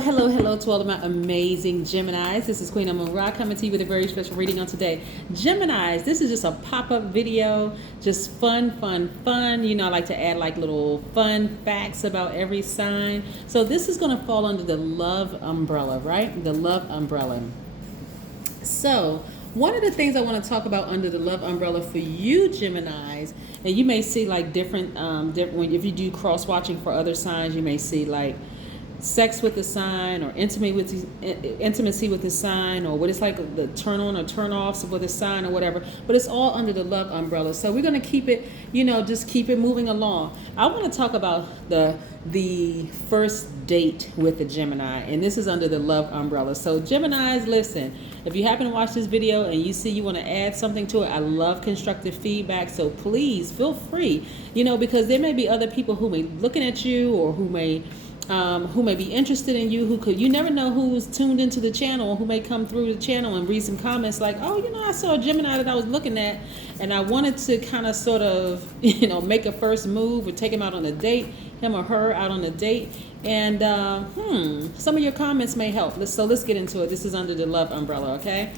Hello to all of my amazing Geminis. This is Queen Amun Ra coming to you with a very special reading on today. Geminis, this is just a pop-up video, just fun. You know, I like to add like little fun facts about every sign. So this is going to fall under the love umbrella, right? The love umbrella. So one of the things I want to talk about under the love umbrella for you Geminis, and you may see like different if you do cross-watching for other signs, you may see like sex with the sign, or intimacy with the sign, or what it's like the turn on or turn offs with the sign or whatever, but it's all under the love umbrella. So we're going to keep it, just keep it moving along. I want to talk about the first date with the Gemini, and this is under the love umbrella. So Geminis, listen, if you happen to watch this video and you see you want to add something to it, I love constructive feedback, so please feel free, because there may be other people who may be looking at you, or who may be interested in you, you never know who's tuned into the channel, who may come through the channel and read some comments like, oh, I saw a Gemini that I was looking at, and I wanted to kind of sort of, make a first move or take him out on a date, him or her out on a date. And some of your comments may help. Let's get into it. This is under the love umbrella, okay?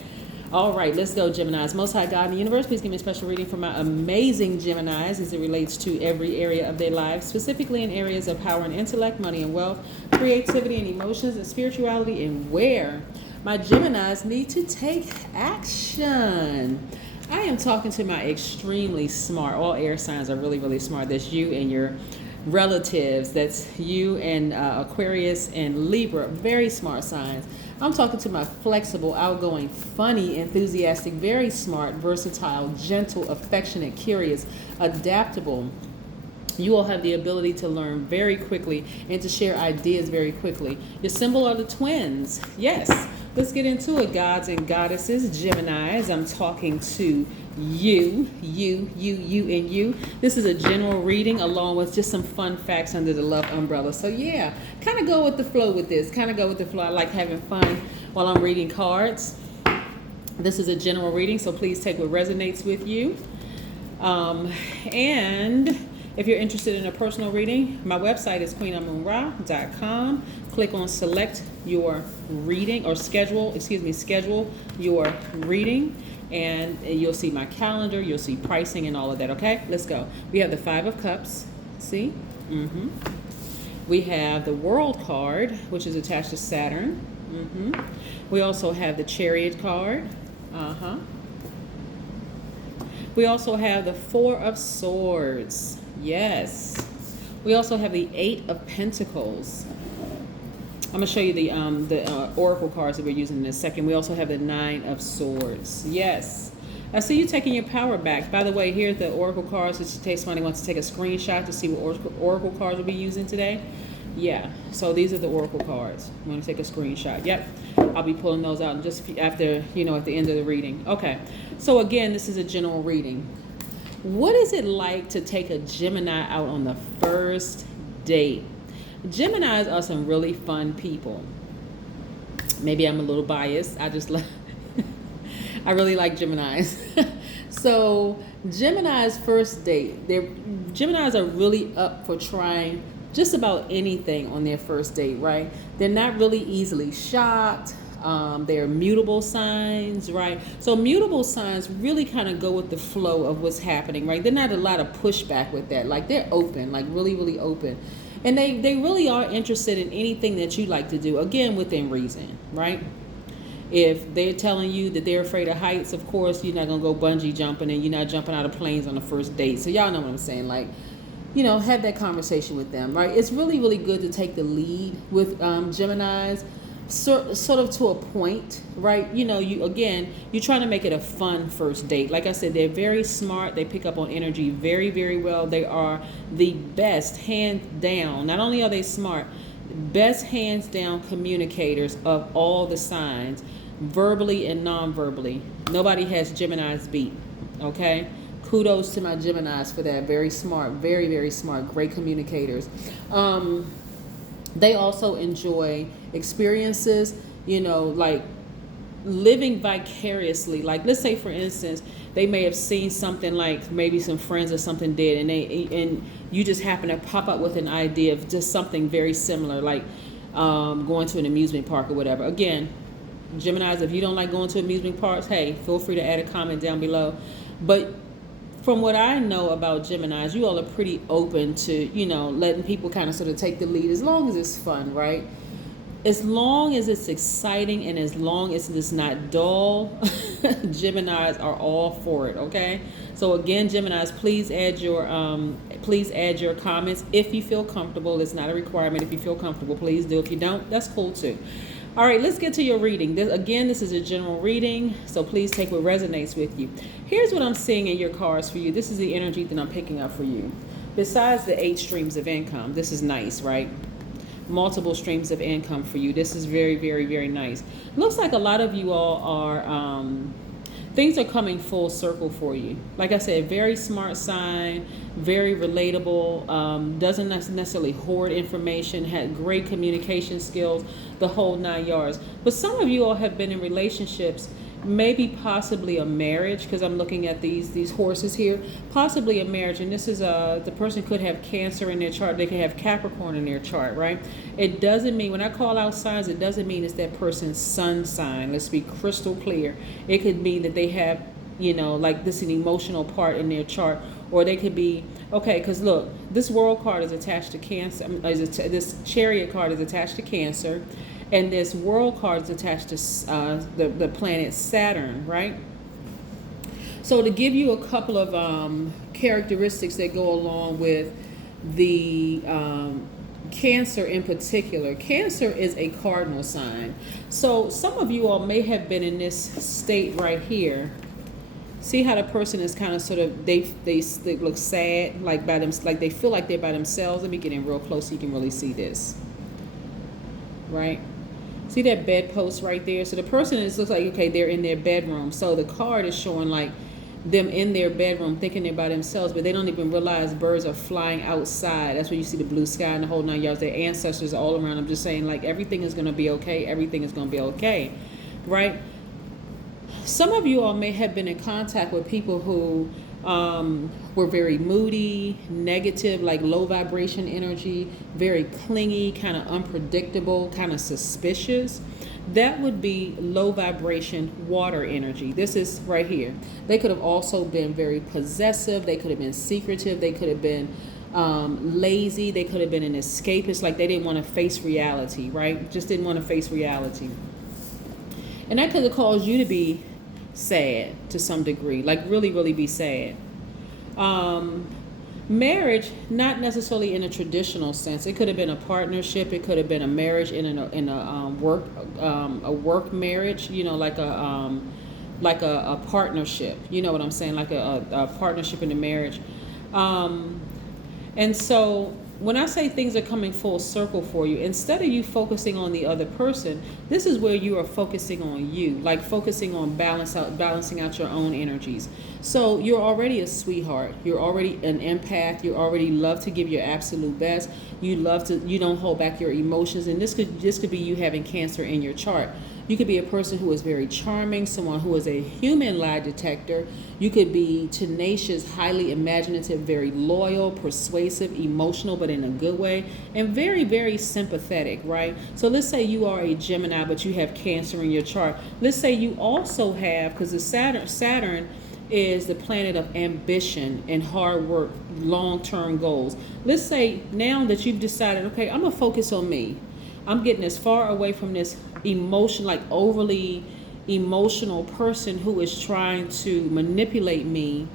All right, let's go, Geminis. Most High God in the universe, please give me a special reading for my amazing Geminis as it relates to every area of their lives, specifically in areas of power and intellect, money and wealth, creativity and emotions, and spirituality, and where my Geminis need to take action. I am talking to my extremely smart, all air signs are really, really smart. That's you and your relatives. That's you and Aquarius and Libra, very smart signs. I'm talking to my flexible, outgoing, funny, enthusiastic, very smart, versatile, gentle, affectionate, curious, adaptable. You all have the ability to learn very quickly and to share ideas very quickly. Your symbol are the twins. Yes, let's get into it, gods and goddesses, Geminis. I'm talking to you, and you. This is a general reading along with just some fun facts under the love umbrella. So yeah, kind of go with the flow with this. I like having fun while I'm reading cards. This is a general reading, so please take what resonates with you. And if you're interested in a personal reading, my website is queenamunra.com. Click on select your reading, or schedule your reading, and you'll see my calendar, you'll see pricing and all of that, okay? Let's go. We have the Five of Cups, see? We have the World card, which is attached to Saturn. We also have the Chariot card. We also have the Four of Swords. Yes. We also have the Eight of Pentacles. I'm going to show you the oracle cards that we're using in a second. We also have the Nine of Swords. Yes. I see you taking your power back. By the way, here's the oracle cards. Just in case somebody wants to take a screenshot to see what oracle cards we'll be using today. Yeah. So these are the oracle cards. I'm going to take a screenshot. Yep. I'll be pulling those out just after, at the end of the reading. Okay. So again, this is a general reading. What is it like to take a Gemini out on the first date? Geminis are some really fun people. Maybe I'm a little biased. I really like Geminis. So Gemini's first date, Geminis are really up for trying just about anything on their first date, right? They're not really easily shocked. They're mutable signs, right? So mutable signs really kind of go with the flow of what's happening, right? They're not a lot of pushback with that. Like, they're open, like really, really open. And they really are interested in anything that you like to do, again, within reason, right? If they're telling you that they're afraid of heights, of course, you're not going to go bungee jumping, and you're not jumping out of planes on the first date. So y'all know what I'm saying. Like, have that conversation with them, right? It's really, really good to take the lead with Geminis, sort of to a point, right? You're trying to make it a fun first date. Like I said, they're very smart. They pick up on energy very, very well. They are the best, hands down. Not only are they smart, best hands down communicators of all the signs, verbally and non-verbally. Nobody has Gemini's beat, okay? Kudos to my Geminis for that. Very smart, very, very smart, great communicators. They also enjoy experiences, like living vicariously. Like, let's say, for instance, they may have seen something, like maybe some friends or something did, and you just happen to pop up with an idea of just something very similar. Like, going to an amusement park or whatever. Again, Geminis, if you don't like going to amusement parks, hey, feel free to add a comment down below. But from what I know about Geminis, you all are pretty open to, letting people kind of sort of take the lead as long as it's fun, right? As long as it's exciting and as long as it's not dull, Geminis are all for it, okay? So again, Geminis, please add your comments if you feel comfortable. It's not a requirement. If you feel comfortable, please do. If you don't, that's cool too. All right, let's get to your reading. This is a general reading, so please take what resonates with you. Here's what I'm seeing in your cards for you. This is the energy that I'm picking up for you. Besides the 8 streams of income, this is nice, right? Multiple streams of income for you. This is very, very, very nice. Looks like a lot of you all are, things are coming full circle for you. Like I said, very smart sign, very relatable, doesn't necessarily hoard information, had great communication skills, the whole 9 yards. But some of you all have been in relationships, maybe possibly a marriage, because I'm looking at these horses here, possibly a marriage. And this is the person could have Cancer in their chart. They could have Capricorn in their chart, right? It doesn't mean, when I call out signs, it doesn't mean it's that person's sun sign. Let's be crystal clear. It could mean that they have, like this an emotional part in their chart, or they could be, okay, because look, this World card is attached to Cancer, this Chariot card is attached to Cancer, and this World card is attached to the planet Saturn, right? So to give you a couple of characteristics that go along with the Cancer in particular, Cancer is a cardinal sign. So some of you all may have been in this state right here. See how the person is kind of sort of, they look sad, like they feel like they're by themselves. Let me get in real close so you can really see this, right? See that bedpost right there? So the person looks like, okay, they're in their bedroom. So the card is showing like them in their bedroom thinking they're by themselves, but they don't even realize birds are flying outside. That's where you see the blue sky and the whole 9 yards. Their ancestors are all around. I'm just saying, like, everything is going to be okay. Everything is going to be okay, right? Some of you all may have been in contact with people who were very moody, negative, like low vibration energy, very clingy, kind of unpredictable, kind of suspicious. That would be low vibration water energy. This is right here. They could have also been very possessive. They could have been secretive. They could have been lazy. They could have been an escapist, like they didn't want to face reality, right? Just didn't want to face reality. And that could have caused you to be sad to some degree, like really, really be sad. Marriage, not necessarily in a traditional sense. It could have been a partnership. It could have been a marriage in a work marriage. Like a partnership. You know what I'm saying? Like a partnership in a marriage. And so when I say things are coming full circle for you, instead of you focusing on the other person, this is where you are focusing on you, like focusing on balancing out your own energies. So you're already a sweetheart. You're already an empath. You already love to give your absolute best. You don't hold back your emotions. And this could be you having Cancer in your chart. You could be a person who is very charming, someone who is a human lie detector. You could be tenacious, highly imaginative, very loyal, persuasive, emotional, but in a good way, and very, very sympathetic, right? So let's say you are a Gemini, but you have Cancer in your chart. Let's say you also have, because the Saturn is the planet of ambition and hard work, long-term goals. Let's say now that you've decided, okay, I'm going to focus on me. I'm getting as far away from this overly emotional person who is trying to manipulate me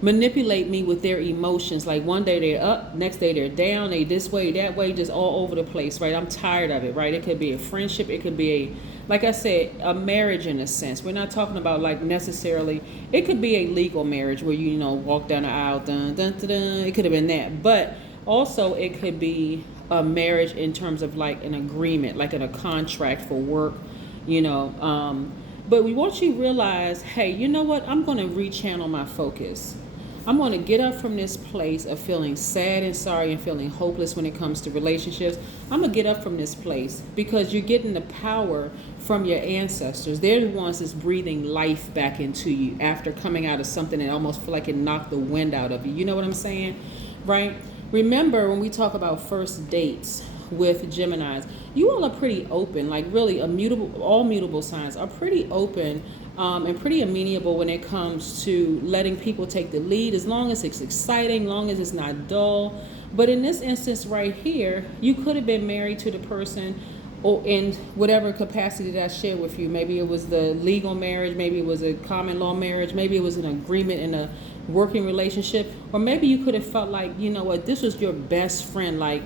with their emotions. Like one day they're up, next day they're down, they this way, that way, just all over the place, right? I'm tired of it, right? It could be a friendship, it could be like I said, a marriage in a sense. We're not talking about like necessarily, it could be a legal marriage where you walk down the aisle, dun, dun, dun, dun. It could have been that. But also it could be a marriage in terms of like an agreement, like in a contract for work, but we want you to realize, hey, you know what? I'm going to rechannel my focus. I'm going to get up from this place of feeling sad and sorry and feeling hopeless when it comes to relationships. I'm going to get up from this place because you're getting the power from your ancestors. They're the ones that's breathing life back into you after coming out of something that almost feel like it knocked the wind out of you. You know what I'm saying? Right? Remember, when we talk about first dates with Geminis, you all are pretty open, like really all mutable signs are pretty open, and pretty amenable when it comes to letting people take the lead, as long as it's exciting, long as it's not dull. But in this instance right here, you could have been married to the person, or in whatever capacity that I shared with you. Maybe it was the legal marriage, maybe it was a common law marriage, maybe it was an agreement in a working relationship, or maybe you could have felt like, you know what, this was your best friend, like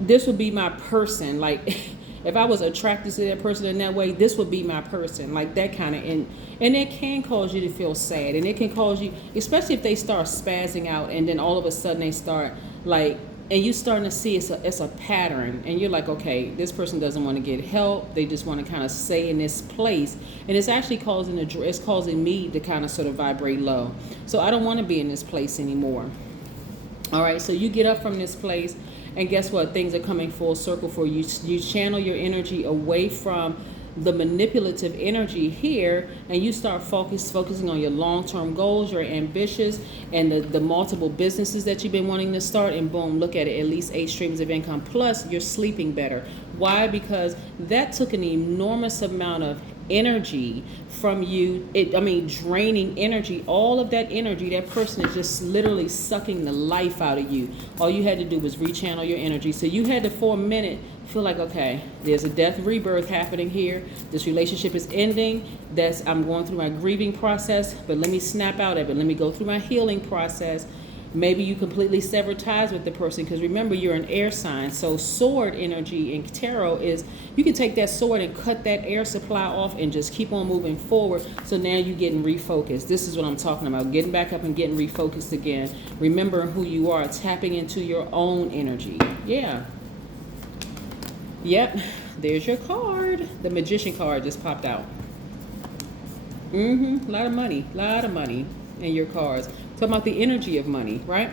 this would be my person, like if I was attracted to that person in that way, this would be my person, like that kind of. And it can cause you to feel sad, and it can cause you, especially if they start spazzing out and then all of a sudden they start like, and you starting to see it's a pattern, and you're like, okay, this person doesn't want to get help, they just want to kind of stay in this place, and it's actually causing me to kind of sort of vibrate low. So I don't want to be in this place anymore. All right, so you get up from this place, and guess what? Things are coming full circle for you. You channel your energy away from the manipulative energy here, and you start focusing on your long-term goals, your ambitious, and the multiple businesses that you've been wanting to start, and boom, look at it, at least 8 streams of income, plus you're sleeping better. Why? Because that took an enormous amount of energy from you. Draining energy. All of that energy, that person is just literally sucking the life out of you. All you had to do was rechannel your energy. So you had to, for a minute, feel like, okay, there's a death rebirth happening here. This relationship is ending. I'm going through my grieving process, but let me snap out of it. Let me go through my healing process. Maybe you completely sever ties with the person, because remember, you're an air sign. So sword energy in tarot is, you can take that sword and cut that air supply off and just keep on moving forward. So now you're getting refocused. This is what I'm talking about, getting back up and getting refocused again. Remember who you are, tapping into your own energy. Yeah. Yep, there's your card. The Magician card just popped out. A lot of money in your cards. Talking about the energy of money, right?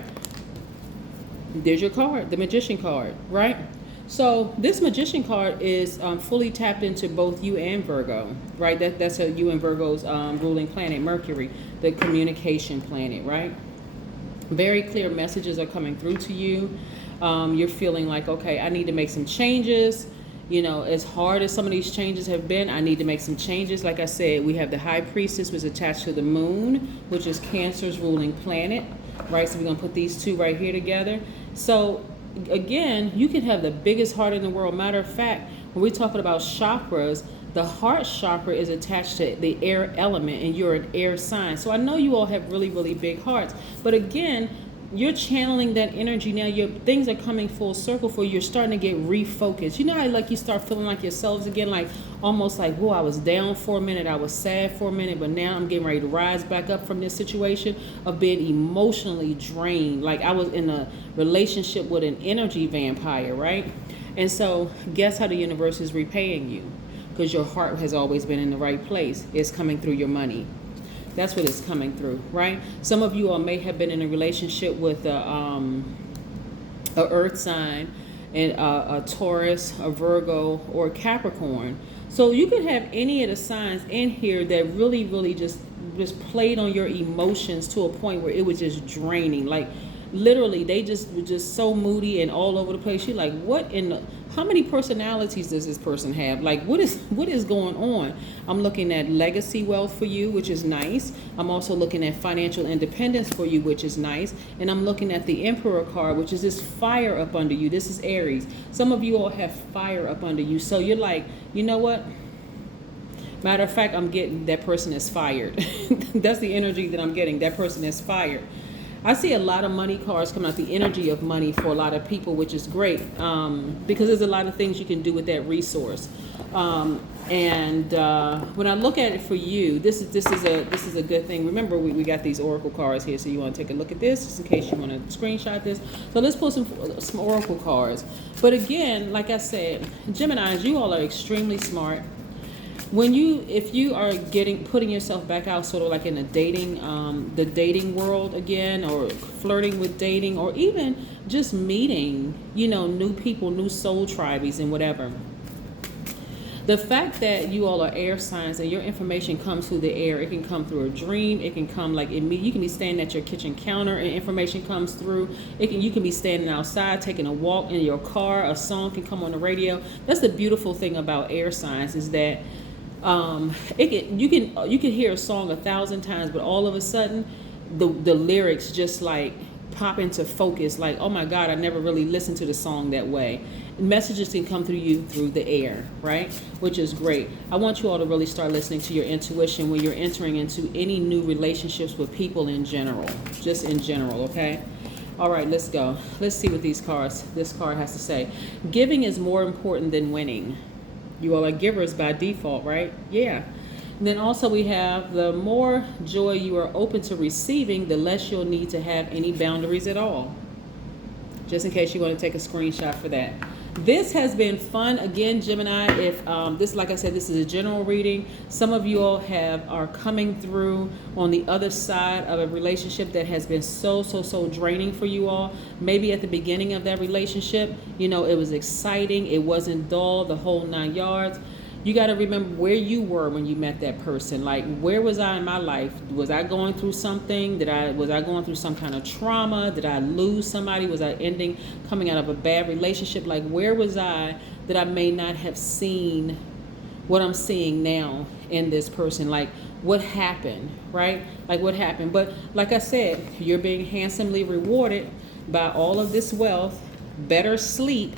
There's your card, the Magician card, right? So this Magician card is fully tapped into both you and Virgo, right? That's you and Virgo's ruling planet, Mercury, the communication planet, right? Very clear messages are coming through to you. You're feeling like, okay, I need to make some changes. You know, as hard as some of these changes have been, I need to make some changes. Like I said, we have the High Priestess, was attached to the Moon, which is Cancer's ruling planet, right? So we're going to put these two right here together. So again, you can have the biggest heart in the world. Matter of fact, when we're talking about chakras, the heart chakra is attached to the air element, and you're an air sign. So I know you all have really, really big hearts. But again, you're channeling that energy now. Your things are coming full circle for you. You're starting to get refocused. You know how like you start feeling like yourselves again, like almost like, whoa, I was down for a minute, I was sad for a minute, but now I'm getting ready to rise back up from this situation of being emotionally drained. Like I was in a relationship with an energy vampire, right? And so guess how the universe is repaying you? Because your heart has always been in the right place. It's coming through your money. That's what it's coming through, right? Some of you all may have been in a relationship with a earth sign, and a Taurus, a Virgo, or a Capricorn. So you could have any of the signs in here that really, really just played on your emotions to a point where it was just draining. Like literally, they just were just so moody and all over the place. You're like, what in the... How many personalities does this person have? Like, what is going on? I'm looking at legacy wealth for you, which is nice. I'm also looking at financial independence for you, which is nice. And I'm looking at the Emperor card, which is this fire up under you. This is Aries. Some of you all have fire up under you. So you're like, you know what? Matter of fact, I'm getting that person is fired. That's the energy that I'm getting. That person is fired. I see a lot of money cards coming out, the energy of money for a lot of people, which is great, because there's a lot of things you can do with that resource. When I look at it for you, this is a good thing. Remember, we got these oracle cards here, so you want to take a look at this just in case you want to screenshot this. So let's pull some oracle cards. But again, like I said, Geminis, you all are extremely smart. If you are putting yourself back out sort of like in the dating world again, or flirting with dating, or even just meeting, new people, new soul tribes and whatever. The fact that you all are air signs and your information comes through the air, it can come through a dream, it can come like immediately. You can be standing at your kitchen counter and information comes through. You can be standing outside taking a walk in your car, a song can come on the radio. That's the beautiful thing about air signs, is that you can hear a song 1,000 times, but all of a sudden the lyrics just like pop into focus, like, oh my God, I never really listened to the song that way. Messages can come through you through the air, right? Which is great. I want you all to really start listening to your intuition when you're entering into any new relationships with people in general, just in general, okay? All right, let's go. Let's see what this card has to say. Giving is more important than winning. You all are givers by default, right? Yeah. And then also we have, the more joy you are open to receiving, the less you'll need to have any boundaries at all. Just in case you want to take a screenshot for that. This has been fun. Again, Gemini, if this, like I said, this is a general reading. Some of you all are coming through on the other side of a relationship that has been so draining for you all. Maybe at the beginning of that relationship, you know, it was exciting. It wasn't dull, the whole 9 yards. You got to remember where you were when you met that person. Like, where was I in my life? Was I going through something? Was I going through some kind of trauma? Did I lose somebody? Was I coming out of a bad relationship? Like, where was I that I may not have seen what I'm seeing now in this person? Like, what happened, right? Like, what happened? But like I said, you're being handsomely rewarded by all of this wealth, better sleep,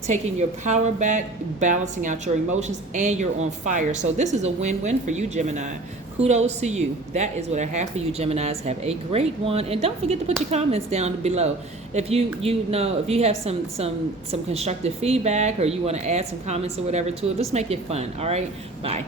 taking your power back, balancing out your emotions, and you're on fire. So this is a win-win for you, Gemini. Kudos to you. That is what I have for you, Geminis. Have a great one, and don't forget to put your comments down below. If if you have some constructive feedback, or you want to add some comments or whatever to it, let's make it fun. All right, bye.